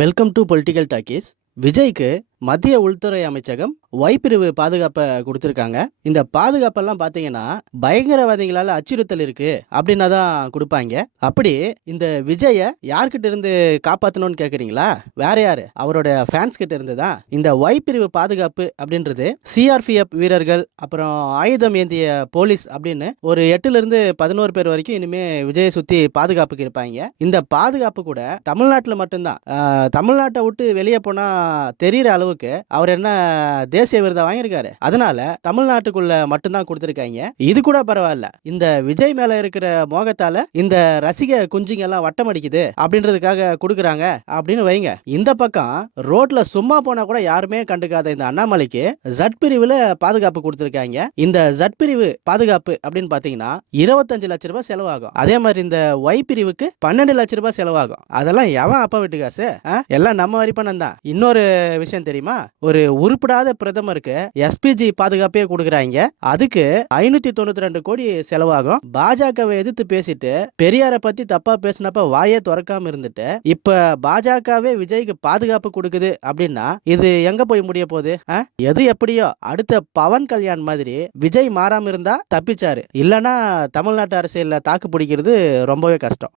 Welcome to political talkies விஜய்க்கு மத்திய உள்துறை அமைச்சகம் ஒய் பாதுகாப்பை கொடுத்துருக்காங்க. இந்த பாதுகாப்பெல்லாம் பார்த்தீங்கன்னா பயங்கரவாதிகளால் அச்சுறுத்தல் இருக்கு அப்படின்னா தான் கொடுப்பாங்க. அப்படி இந்த விஜயை யார்கிட்ட இருந்து காப்பாற்றணும்னு கேட்குறீங்களா வேற யாரு? அவரோட ஃபேன்ஸ் கிட்ட இருந்து தான். இந்த ஒய் பாதுகாப்பு அப்படின்றது சிஆர்பிஎஃப் வீரர்கள் அப்புறம் ஆயுதம் ஏந்திய போலீஸ் அப்படின்னு ஒரு எட்டுல இருந்து பதினோரு பேர் வரைக்கும் இனிமே விஜயை சுத்தி பாதுகாப்புக்கு இருப்பாங்க. இந்த பாதுகாப்பு கூட தமிழ்நாட்டில் மட்டும்தான். தமிழ்நாட்டை விட்டு வெளியே போனா தெரியிற அளவுக்கு அவர் என்ன தேசிய விருதை வாங்கியிருக்காரு. அதனால தமிழ்நாட்டுக்குள்ள மட்டும்தான் கொடுத்துருக்காங்க. இது கூட பரவாயில்ல. இந்த விஜய் மேல இருக்கிற மோகத்தால இந்த ரசிக குஞ்சுங்க எல்லாம் வட்டம் அடிக்குது அப்படின்றதுக்காக கொடுக்குறாங்க அப்படின்னு வைங்க. இந்த பக்கம் ரோட்ல சும்மா போனா கூட யாருமே கண்டுக்காத இந்த அண்ணாமலைக்கு ஜட் பிரிவுல பாதுகாப்பு கொடுத்துருக்காங்க. இந்த ஜட் பிரிவு பாதுகாப்பு அப்படின்னு பாத்தீங்கன்னா இருபத்தஞ்சு லட்ச ரூபாய் செலவாகும். அதே மாதிரி இந்த ஒய் பிரிவுக்கு பன்னெண்டு லட்ச ரூபாய் செலவாகும். அதெல்லாம் எவன் அப்பா வீட்டு காசு ஆ? எல்லாம் நம்ம வரி பணம் தான் இன்னொரு விஷயம் தெரியும்? ஒரு உருப்படாத பிரதமருக்கு எஸ்பிஜி பாதுகாப்பே கொடுக்குறாங்க. அதுக்கு ஐநூத்தி தொண்ணூத்தி ரெண்டு கோடி செலவாகும். பாஜகவை எதிர்த்து பேசிட்டு பெரியாரை பத்தி தப்பா பேசினப்ப வாயே திறக்காம இருந்துட்டு இப்ப பாஜகவே விஜய்க்கு பாதுகாப்பு கொடுக்குது அப்படின்னா இது எங்க போய் முடிய போகுது? ஆ? எது எப்படியோ அடுத்த பவன் கல்யாண் மாதிரி விஜய் மாறாம இருந்தா தப்பிச்சாரு. இல்லனா தமிழ்நாட்டு அரசியல்ல தாக்கு பிடிக்கிறது ரொம்பவே கஷ்டம்.